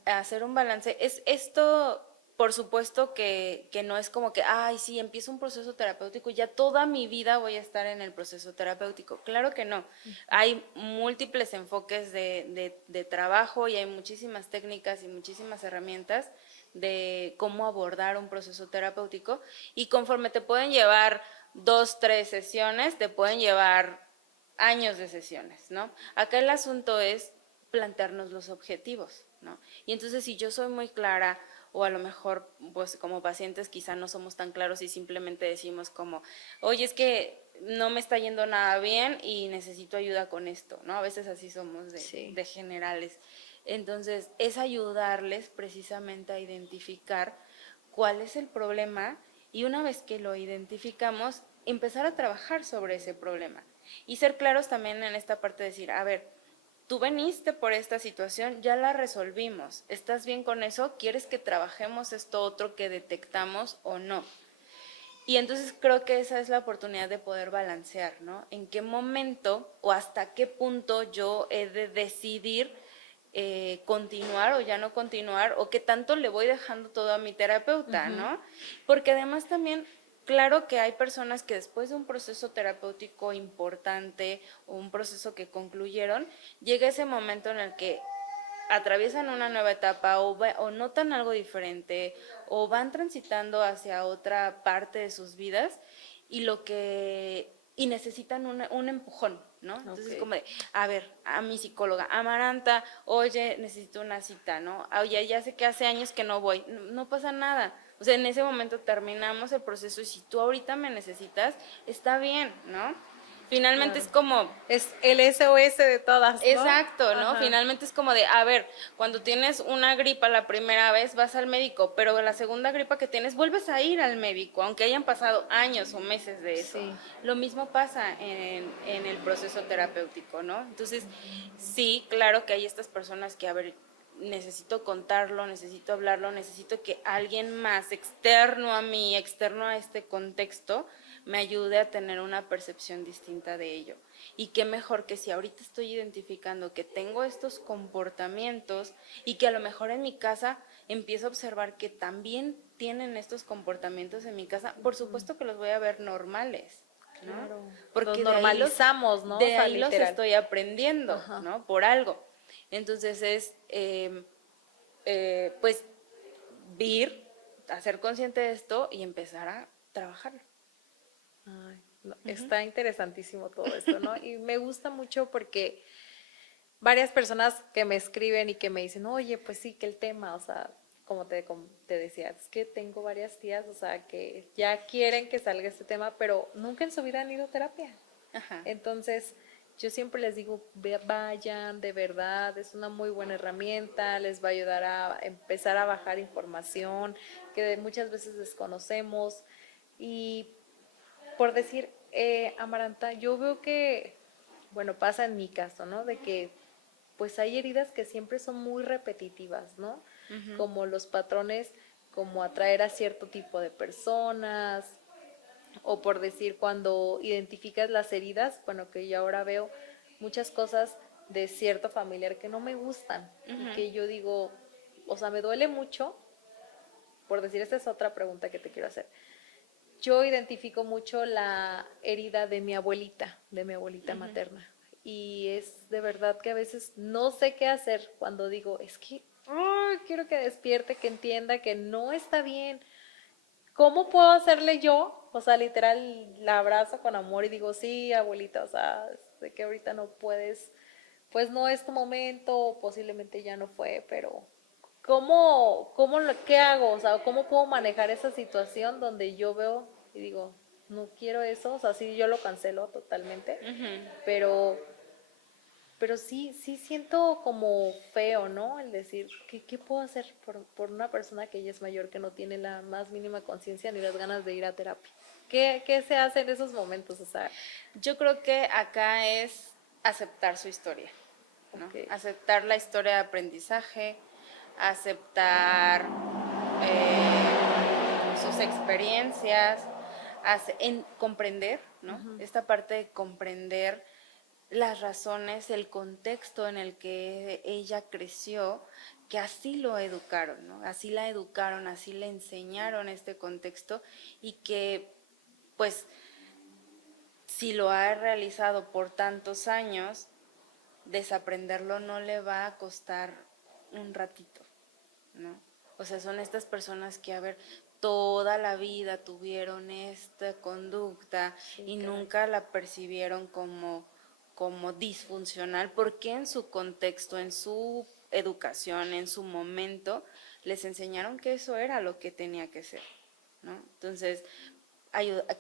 hacer un balance, es esto. Por supuesto que no es como que, ay, sí, empiezo un proceso terapéutico y ya toda mi vida voy a estar en el proceso terapéutico. Claro que no. Hay múltiples enfoques de trabajo y hay muchísimas técnicas y muchísimas herramientas de cómo abordar un proceso terapéutico y conforme te pueden llevar 2, 3 sesiones, te pueden llevar años de sesiones, ¿no? Acá el asunto es plantearnos los objetivos, ¿no? Y entonces si yo soy muy clara, o a lo mejor pues como pacientes quizá no somos tan claros y simplemente decimos como, oye, es que no me está yendo nada bien y necesito ayuda con esto, ¿no? A veces así somos de generales. Entonces es ayudarles precisamente a identificar cuál es el problema y una vez que lo identificamos, empezar a trabajar sobre ese problema. Y ser claros también en esta parte de decir, a ver, tú veniste por esta situación, ya la resolvimos, ¿estás bien con eso? ¿Quieres que trabajemos esto otro que detectamos o no? Y entonces creo que esa es la oportunidad de poder balancear, ¿no? ¿En qué momento o hasta qué punto yo he de decidir continuar o ya no continuar, o qué tanto le voy dejando todo a mi terapeuta, ¿no? Porque además también, claro que hay personas que después de un proceso terapéutico importante o un proceso que concluyeron, llega ese momento en el que atraviesan una nueva etapa o notan algo diferente o van transitando hacia otra parte de sus vidas y necesitan un empujón, ¿no? Entonces como de, a ver, a mi psicóloga, Amaranta, oye, necesito una cita, ¿no? Oye, ya sé que hace años que no voy, no pasa nada. O sea, en ese momento terminamos el proceso y si tú ahorita me necesitas, está bien, ¿no? Finalmente es como... Es el SOS de todas, ¿no? Exacto, ¿no? Finalmente es como de, a ver, cuando tienes una gripa la primera vez vas al médico, pero la segunda gripa que tienes vuelves a ir al médico, aunque hayan pasado años o meses de eso. Sí. Lo mismo pasa en el proceso terapéutico, ¿no? Entonces, sí, claro que hay estas personas que, a ver, necesito contarlo, necesito hablarlo, necesito que alguien más externo a mí, externo a este contexto, me ayude a tener una percepción distinta de ello. Y qué mejor que si ahorita estoy identificando que tengo estos comportamientos y que a lo mejor en mi casa empiezo a observar que también tienen estos comportamientos en mi casa, por supuesto que los voy a ver normales, ¿no? Claro. Porque los normalizamos, ¿no? De O sea, ahí los literal. estoy aprendiendo, ¿no? Por algo. Entonces es, pues, hacer consciente de esto y empezar a trabajarlo. Ay, no, está interesantísimo todo esto, ¿no? Y me gusta mucho porque varias personas que me escriben y que me dicen, oye, pues sí, que el tema, o sea, como te decía, es que tengo varias tías, o sea, que ya quieren que salga este tema, pero nunca en su vida han ido a terapia. Ajá. Entonces, yo siempre les digo, vayan, de verdad, es una muy buena herramienta, les va a ayudar a empezar a bajar información que muchas veces desconocemos. Y por decir, Amaranta, yo veo que, bueno, pasa en mi caso, ¿no? De que pues hay heridas que siempre son muy repetitivas, ¿no? Como los patrones, como atraer a cierto tipo de personas, o por decir, cuando identificas las heridas, bueno, que yo ahora veo muchas cosas de cierto familiar que no me gustan y que yo digo, o sea, me duele mucho, por decir, esta es otra pregunta que te quiero hacer. Yo identifico mucho la herida de mi abuelita materna. Y es de verdad que a veces no sé qué hacer cuando digo, es que quiero que despierte, que entienda que no está bien. ¿Cómo puedo hacerle yo? O sea, literal, la abrazo con amor y digo, sí, abuelita, o sea, sé que ahorita no puedes, pues no es tu momento, posiblemente ya no fue, pero qué hago? O sea, ¿cómo puedo manejar esa situación donde yo veo y digo, no quiero eso? O sea, sí, yo lo cancelo totalmente, pero sí siento como feo, ¿no? El decir, ¿qué puedo hacer por una persona que ella es mayor, que no tiene la más mínima conciencia ni las ganas de ir a terapia? ¿Qué se hace en esos momentos? O sea, yo creo que acá es aceptar su historia, ¿no? Aceptar la historia de aprendizaje, aceptar sus experiencias, comprender, ¿no? Esta parte de comprender las razones, el contexto en el que ella creció, que así lo educaron, ¿no? Así la educaron, así le enseñaron este contexto y que, pues, si lo ha realizado por tantos años, desaprenderlo no le va a costar un ratito, ¿no? O sea, son estas personas que, a ver, toda la vida tuvieron esta conducta y nunca la percibieron como disfuncional, porque en su contexto, en su educación, en su momento, les enseñaron que eso era lo que tenía que ser, ¿no? Entonces,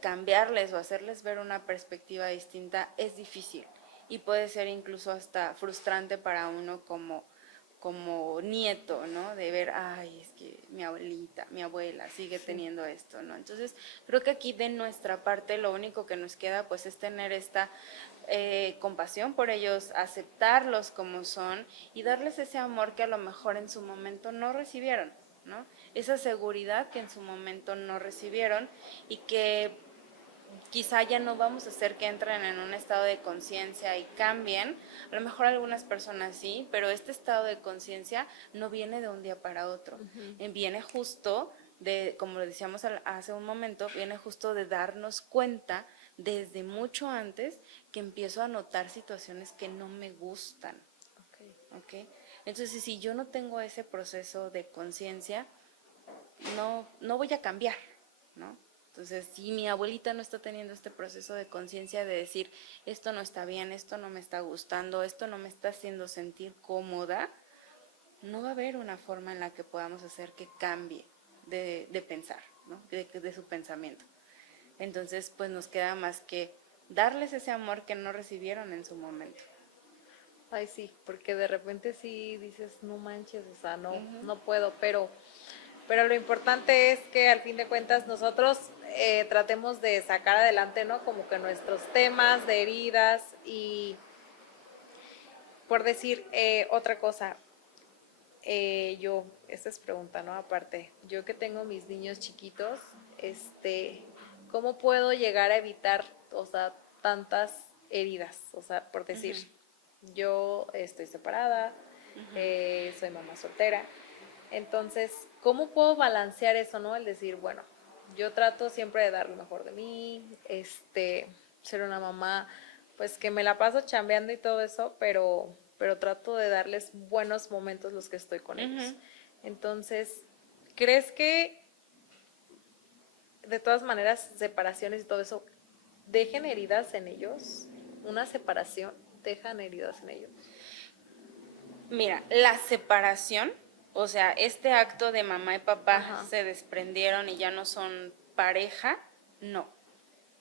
cambiarles o hacerles ver una perspectiva distinta es difícil y puede ser incluso hasta frustrante para uno como nieto, ¿no? De ver, ay, es que mi abuelita, mi abuela sigue teniendo esto, ¿no? Entonces, creo que aquí de nuestra parte lo único que nos queda pues es tener esta compasión por ellos, aceptarlos como son y darles ese amor que a lo mejor en su momento no recibieron, ¿no? Esa seguridad que en su momento no recibieron y que quizá ya no vamos a hacer que entren en un estado de conciencia y cambien. A lo mejor algunas personas sí, pero este estado de conciencia no viene de un día para otro. Viene justo de, como lo decíamos hace un momento, viene justo de darnos cuenta desde mucho antes que empiezo a notar situaciones que no me gustan. ¿Ok? Entonces, si yo no tengo ese proceso de conciencia, no voy a cambiar, ¿no? Entonces, si mi abuelita no está teniendo este proceso de conciencia de decir, esto no está bien, esto no me está gustando, esto no me está haciendo sentir cómoda, no va a haber una forma en la que podamos hacer que cambie de pensar, ¿no? De su pensamiento. Entonces, pues nos queda más que darles ese amor que no recibieron en su momento. Ay, sí, porque de repente sí dices, no manches, o sea, no puedo, pero lo importante es que al fin de cuentas nosotros tratemos de sacar adelante, ¿no? Como que nuestros temas de heridas y, por decir otra cosa, esta es pregunta, ¿no? Aparte, yo que tengo mis niños chiquitos, ¿cómo puedo llegar a evitar, o sea, tantas heridas? O sea, por decir, yo estoy separada, soy mamá soltera, entonces, ¿cómo puedo balancear eso, no? El decir, bueno, yo trato siempre de dar lo mejor de mí, ser una mamá, pues que me la paso chambeando y todo eso, pero trato de darles buenos momentos los que estoy con ellos. Entonces, ¿crees que de todas maneras separaciones y todo eso dejen heridas en ellos? ¿Una separación dejan heridas en ellos? Mira, la separación, o sea, este acto de mamá y papá se desprendieron y ya no son pareja, no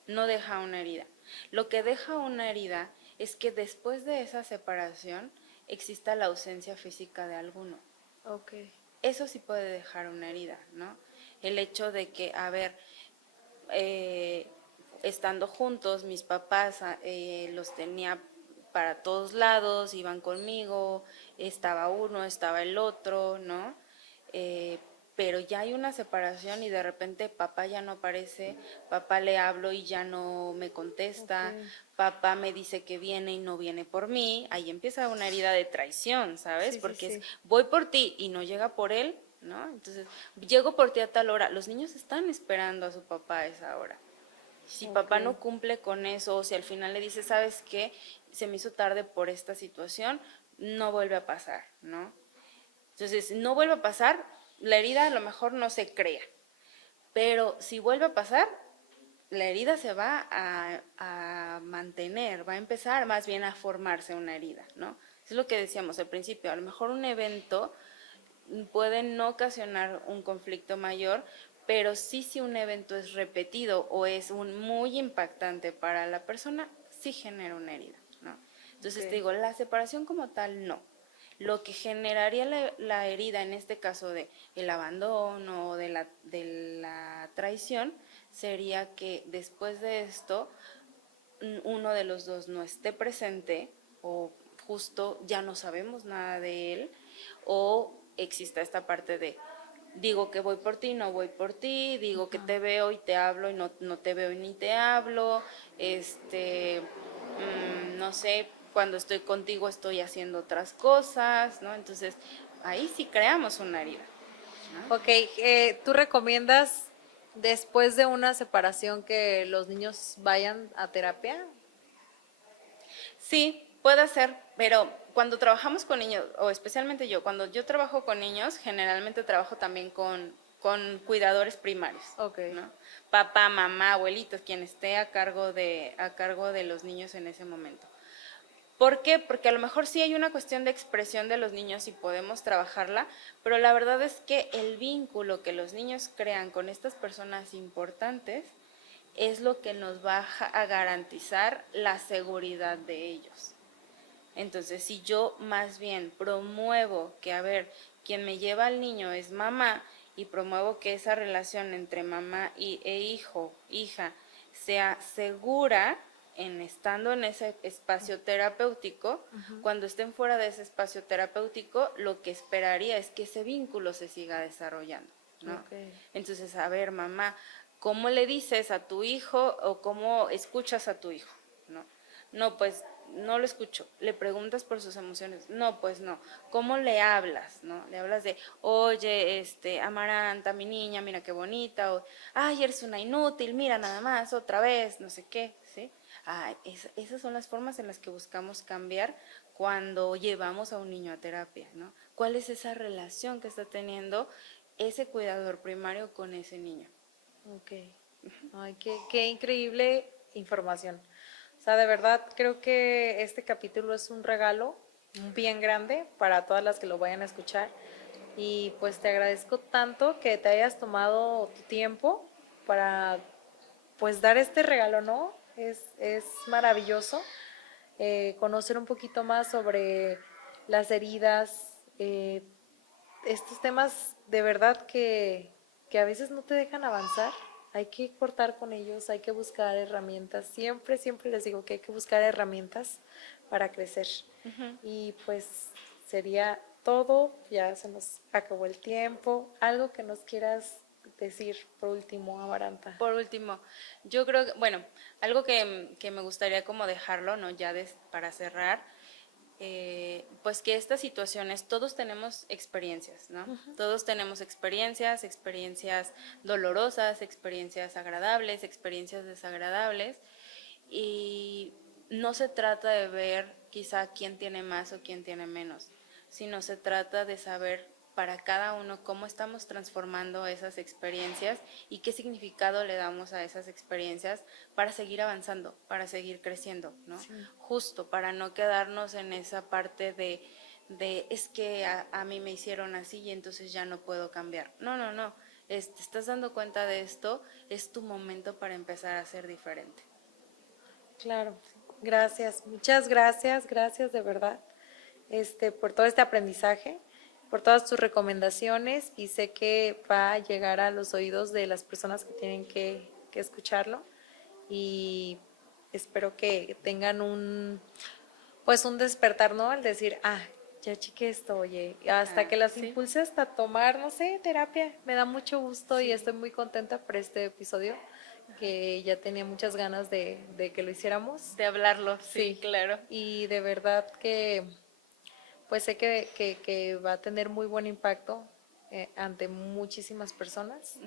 deja una herida. Lo que deja una herida es que después de esa separación exista la ausencia física de alguno. Okay. Eso sí puede dejar una herida, ¿no? El hecho de que, a ver, estando juntos, mis papás los tenía para todos lados, iban conmigo, estaba uno, estaba el otro, ¿no? Pero ya hay una separación y de repente papá ya no aparece, papá le hablo y ya no me contesta, papá me dice que viene y no viene por mí, ahí empieza una herida de traición, ¿sabes? Porque es voy por ti y no llega por él, ¿no? Entonces, llego por ti a tal hora, los niños están esperando a su papá a esa hora. Si papá no cumple con eso, o si al final le dice, ¿sabes qué? Se me hizo tarde por esta situación, no vuelve a pasar, ¿no? Entonces, no vuelve a pasar, la herida a lo mejor no se crea, pero si vuelve a pasar, la herida se va a mantener, va a empezar más bien a formarse una herida, ¿no? Es lo que decíamos al principio, a lo mejor un evento puede no ocasionar un conflicto mayor, pero sí si un evento es repetido o es muy impactante para la persona, sí genera una herida, ¿no? Entonces te digo, la separación como tal no. Lo que generaría la herida, en este caso de el abandono o de la traición, sería que después de esto uno de los dos no esté presente o justo ya no sabemos nada de él, o exista esta parte de digo que voy por ti, no voy por ti, digo que te veo y te hablo y no te veo y ni te hablo, no sé, cuando estoy contigo estoy haciendo otras cosas, ¿no? Entonces, ahí sí creamos una herida, ¿no? Ok, ¿tú recomiendas después de una separación que los niños vayan a terapia? Sí, puede ser, pero cuando trabajamos con niños, o especialmente yo, cuando yo trabajo con niños, generalmente trabajo también con cuidadores primarios, ¿no? Papá, mamá, abuelitos, quien esté a cargo de los niños en ese momento. ¿Por qué? Porque a lo mejor sí hay una cuestión de expresión de los niños y podemos trabajarla, pero la verdad es que el vínculo que los niños crean con estas personas importantes es lo que nos va a garantizar la seguridad de ellos. Entonces, si yo más bien promuevo que, a ver, quien me lleva al niño es mamá y promuevo que esa relación entre mamá e hijo, hija, sea segura estando en ese espacio terapéutico, cuando estén fuera de ese espacio terapéutico, lo que esperaría es que ese vínculo se siga desarrollando, ¿no? Entonces, a ver, mamá, cómo le dices a tu hijo o cómo escuchas a tu hijo, ¿no? No, pues no lo escucho. Le preguntas por sus emociones. No, pues no. ¿Cómo le hablas, no? Le hablas de, oye, Amaranta, mi niña, mira qué bonita, o, ay, eres una inútil, mira nada más, otra vez, no sé qué, ¿sí? Esas son las formas en las que buscamos cambiar cuando llevamos a un niño a terapia, ¿no? ¿Cuál es esa relación que está teniendo ese cuidador primario con ese niño? Ok. Ay, qué increíble información. O sea, de verdad creo que este capítulo es un regalo bien grande para todas las que lo vayan a escuchar. Y pues te agradezco tanto que te hayas tomado tu tiempo para pues dar este regalo, ¿no? Es maravilloso conocer un poquito más sobre las heridas, estos temas de verdad que a veces no te dejan avanzar. Hay que cortar con ellos, hay que buscar herramientas. Siempre, siempre les digo que hay que buscar herramientas para crecer. Y pues sería todo, ya se nos acabó el tiempo. Algo que nos quieras decir por último, Amaranta. Por último, yo creo que, bueno, algo que me gustaría como dejarlo, ¿no? Ya para cerrar, pues que estas situaciones, todos tenemos experiencias, ¿no? Todos tenemos experiencias dolorosas, experiencias agradables, experiencias desagradables, y no se trata de ver quizá quién tiene más o quién tiene menos, sino se trata de saber para cada uno cómo estamos transformando esas experiencias y qué significado le damos a esas experiencias para seguir avanzando, para seguir creciendo, ¿no? Sí. Justo para no quedarnos en esa parte de es que a mí me hicieron así y entonces ya no puedo cambiar. No, no, no. Te estás dando cuenta de esto, es tu momento para empezar a ser diferente. Claro, gracias, muchas gracias, gracias de verdad, por todo este aprendizaje, por todas tus recomendaciones y sé que va a llegar a los oídos de las personas que tienen que escucharlo y espero que tengan pues un despertar, ¿no? Al decir, ya chequé esto, oye, hasta que las sí. impulse hasta tomar, no sé, terapia. Me da mucho gusto Sí. y estoy muy contenta por este episodio, que ya tenía muchas ganas de que lo hiciéramos. De hablarlo, sí, claro. Y de verdad que, pues sé que va a tener muy buen impacto ante muchísimas personas.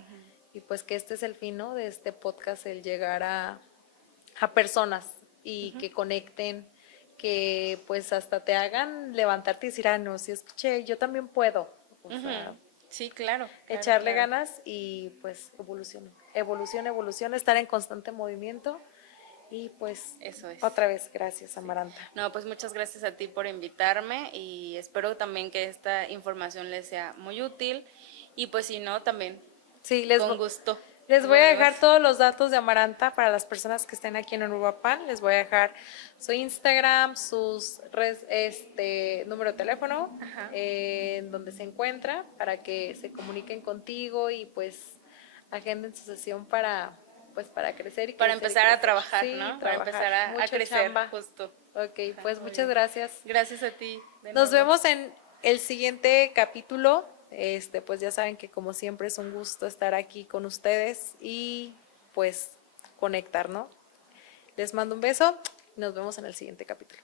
Y pues que este es el fin, ¿no? De este podcast, el llegar a personas y que conecten, que pues hasta te hagan levantarte y decir, no, si escuché, yo también puedo. O sea, sí, claro. Echarle ganas y pues evolución, estar en constante movimiento. Y pues eso es. Otra vez, gracias, Amaranta. No, pues muchas gracias a ti por invitarme y espero también que esta información les sea muy útil y pues si no, también con gusto. Les voy a dejar todos los datos de Amaranta para las personas que estén aquí en Uruapan. Les voy a dejar su Instagram, sus número de teléfono, en donde se encuentra, para que se comuniquen contigo y pues agenden su sesión para crecer y para empezar a trabajar, sí, ¿no? Para empezar a crecer, justo. Ok, pues muchas gracias. Gracias a ti. Nos vemos en el siguiente capítulo. Pues ya saben que como siempre es un gusto estar aquí con ustedes y pues conectar, ¿no? Les mando un beso y nos vemos en el siguiente capítulo.